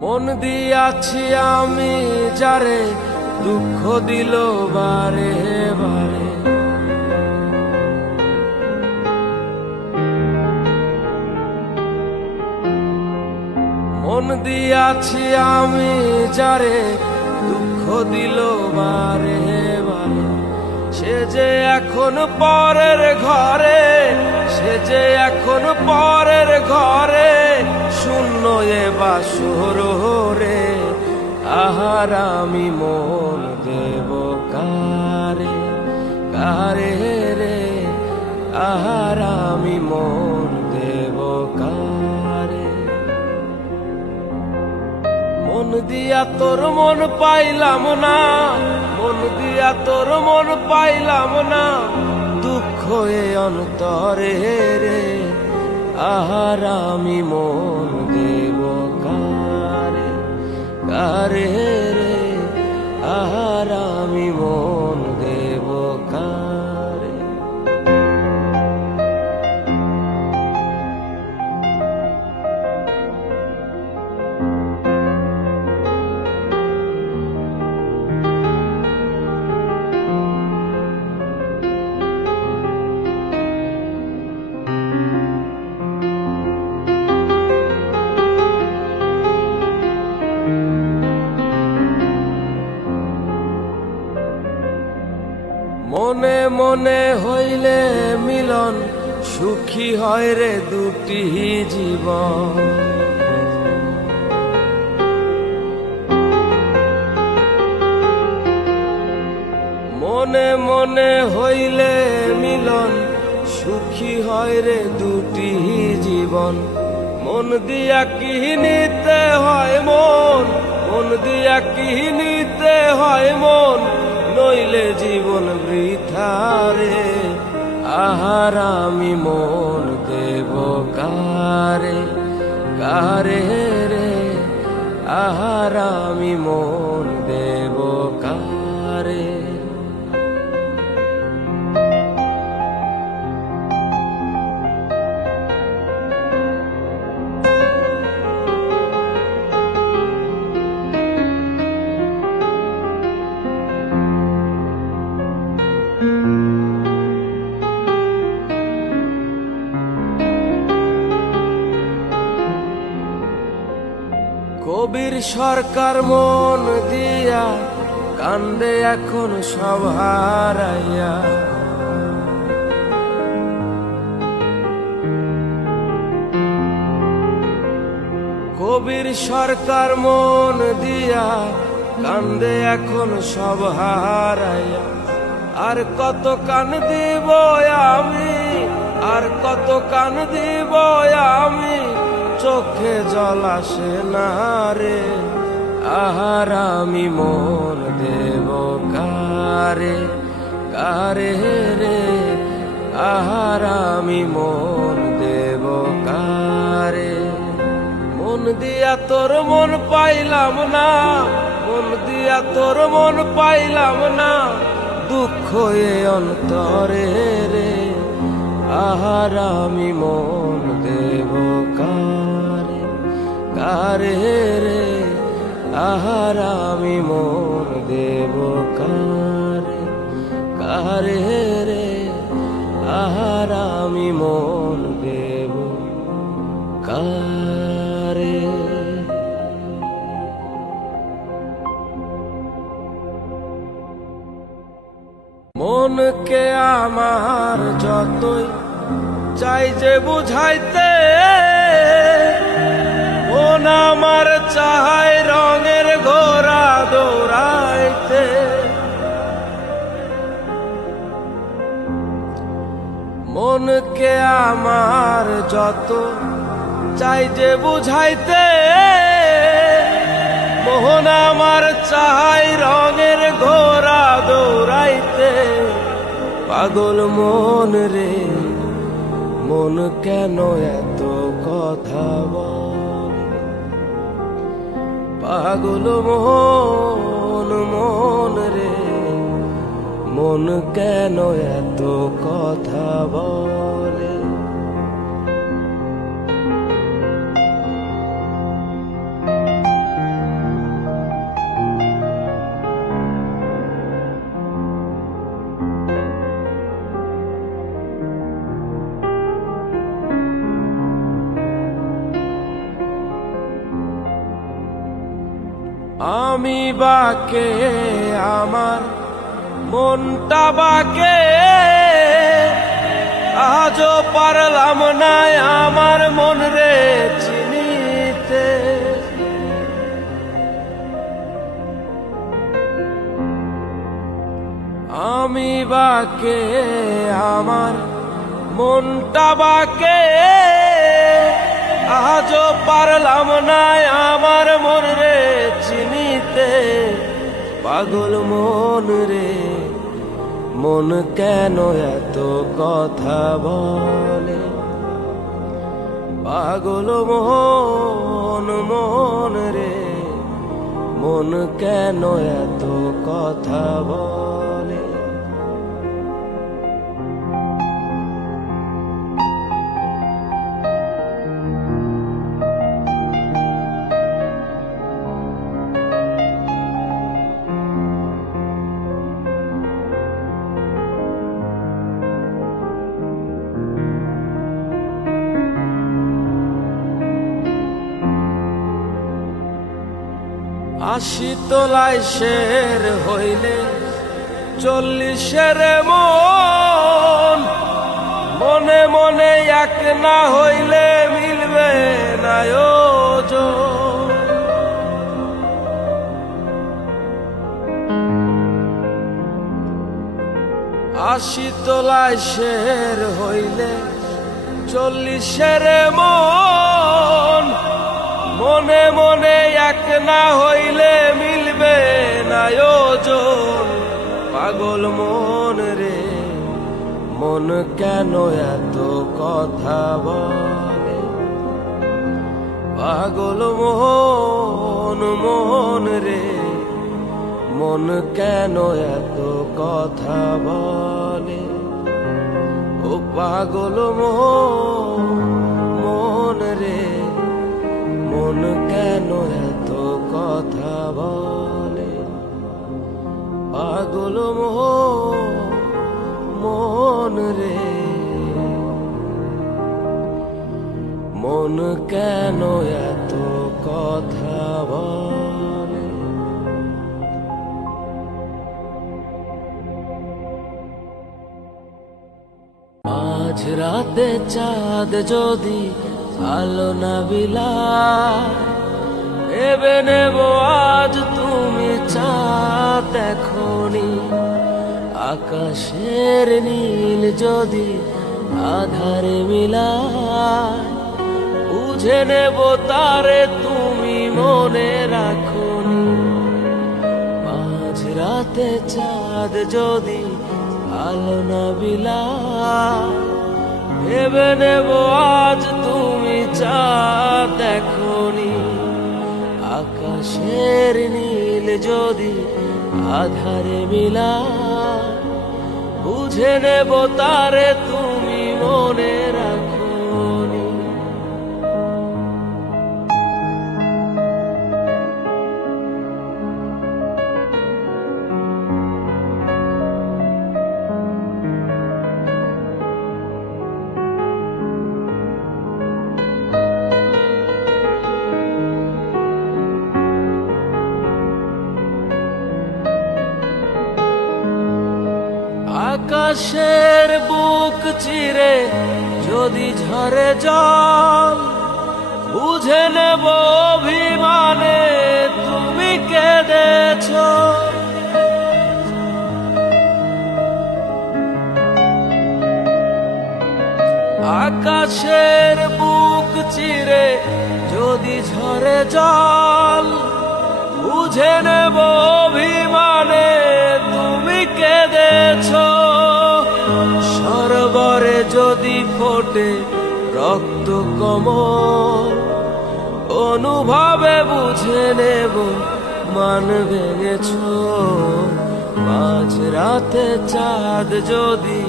মন দিয়াছি আমি যারে দুঃখ দিল বারে বারে, মন দিয়াছি আমি যারে দুঃখ দিল বারে বারে। সে যে এখন পরের ঘরে, সে যে এখন পরের ঘরে, শূন্য এ বাসর রে। আহার আমি মন দেব কারে, কারে রে। আহার আমি মন দেব কারে। মন দিয়া তোর মন পাইলাম না, মন দিয়া তোর মন পাইলাম না, দুঃখ এ অন্তরে রে। আহার আমি মন দেব কারে, কারে রে। আহার আমি মন দেব কারে। মনে মনে হইলে মিলন, সুখী হয় রে দুটি জীবন। মনে মনে হইলে মিলন, সুখী হয় রে দুটি জীবন। মন দিয়া কি নিতে হয় মন, মন দিয়া কি নিতে হয় মন, নইলে জীবন বৃথা রে। আহার আমি মন দেব কারে, কারে রে। আহার আমি মন দেব কারে। কবির সরকার মন দিয়া কান্দে এখন সব হারাইয়া। কবির সরকার মন দিয়া কান্দে এখন সব হারাইয়া। আর কত কান দিব আমি, আর কত কান দিব আমি, চোখে জল আসে না রে। আহার আমি মন দেব কারে, কারে রে। আহার আমি মন দেব কারে। মন দিয়া তোর মন পাইলাম না, মন দিয়া তোর মন পাইলাম না, দুঃখ এ অন্তরে রে। আহার আমি মন দেব কারে, কারে রে। আহার আমি মন দেব কারে, কারে রে। আহার আমি মন দেব কারে। মনকে আমার যতই চাই যে বুঝাইতে, মন আমার চাহাই রঙের ঘোড়া দৌড়াইতে। মনকে আমার যত চাই যে বুঝাইতে, মোহন আমার চাহাই রঙের ঘোড়া দৌড়াইতে। পাগল মন রে, মন কেন এত কথা বল। পাগল মন, মন রে, মন কেন এত কথা বলে। আমি বাকে আমার মনটা বাকে, আজও পারলাম না আমার মন রে চিনিতে। আমি বাকে আমার মনটা বাকে, আজও পারলাম না আমার মন রে চিনিতে। পাগল মন রে, মন কেন এত কথা বলে? পাগল মন, মন রে, মন কেন এত কথা বলে? আশি তোলায় শের হইলে 40-এর মন, মনে মনে এক না হইলে মিলবে না ওজন। আশি তোলায় শের হইলে 40-এর মন, মনে মনে এক না হইলে মিলবে না ওজন। পাগল মন রে, মন কেন এত কথা বলে? পাগল মন, মন রে, মন কেন এত কথা বলে? ও পাগল মন, মন রে, মন কেন এত কথা বলে? পাগল মন, মন রে, মন কেন এত কথা বলে? আজ রাতে চাঁদ যদি আলো না বিলায়, ভেবে নেব আজ তুমি চাঁদ দেখোনি। আকাশের নীল যদি আধারে মিলায়, বুঝে নেব তারে তুমি মনে রাখোনি। আজ রাতে চাঁদ যদি আলো না বিলায়, ভেবে নেব আজ তুমি চাঁদ দেখোনি। আকাশের নীল যদি আধারে মিলায়, বুঝে নেব তারে তুমি মনে রাখোনি। আকাশের বুক চিরে যদি ঝরে জল, বুঝে নেব অভিমানে তুমি কেঁদেছ। আকাশের বুক চিরে যদি ঝরে জল, বুঝে নেব অভিমানে তুমি কেঁদেছ। সরোবরে যদি ফোটে রক্ত কমল, অনুভবে বুঝে নেব মান ভেঙেছ। মাঝ রাতে চাঁদ যদি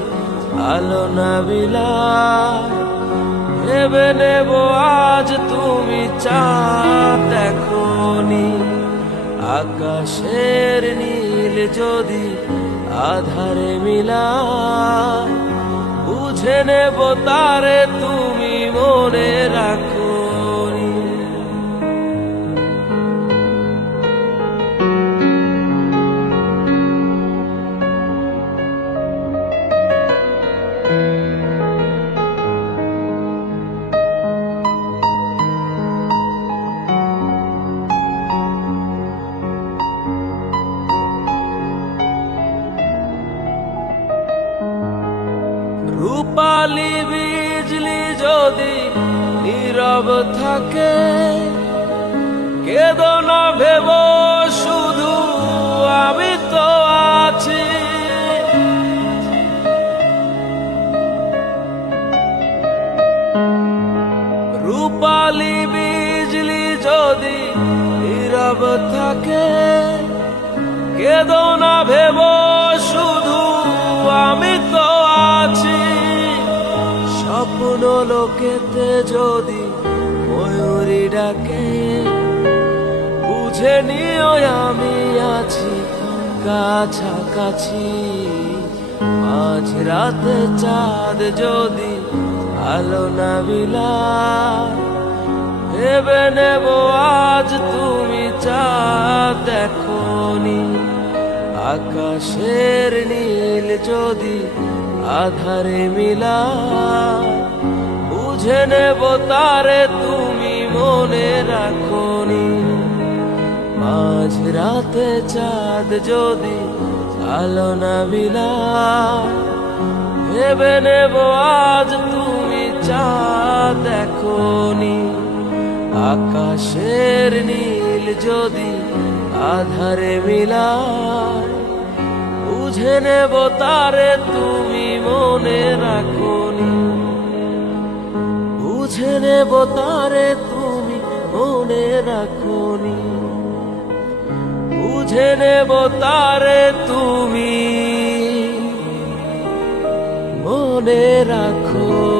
আলো না বিলায়, ভেবে নেব আজ তুমি চাঁদ দেখোনি। আকাশের নীল যদি আধারে মিলায়, বুঝে নেব তারে তুমি মনে রাখোনি। নীরব থাকে, কেঁদো না ভেব শুধু আমি তো আছি। রূপালি বিজলি যদি নীরব থাকে, কেঁদো না ভেব শুধু আমি তো আছি। স্বপ্ন লোকেতে যদি ময়ূরী ডাকে, বুঝে নিও আমি আছি কাছাকাছি। মাঝ রাতে চাঁদ যদি আলো না বিলায়, ভেবে নেব আজ তুমি চাঁদ দেখোনি। আকাশের নীল যদি আধারে মিলায়, বুঝে নেব তারে তুমি মনে রাখোনি। মাঝ রাতে চাঁদ যদি আলো না বিলায়, ভেবে নেব আজ তুমি চাঁদ দেখোনি। আকাশের নীল যদি আধারে মিলায়, বুঝে নেব তারে তুমি মনে রাখোনি। বুঝে নেব তারে তুমি মনে রাখোনি। বুঝে নেব তারে তুমি মনে রাখো।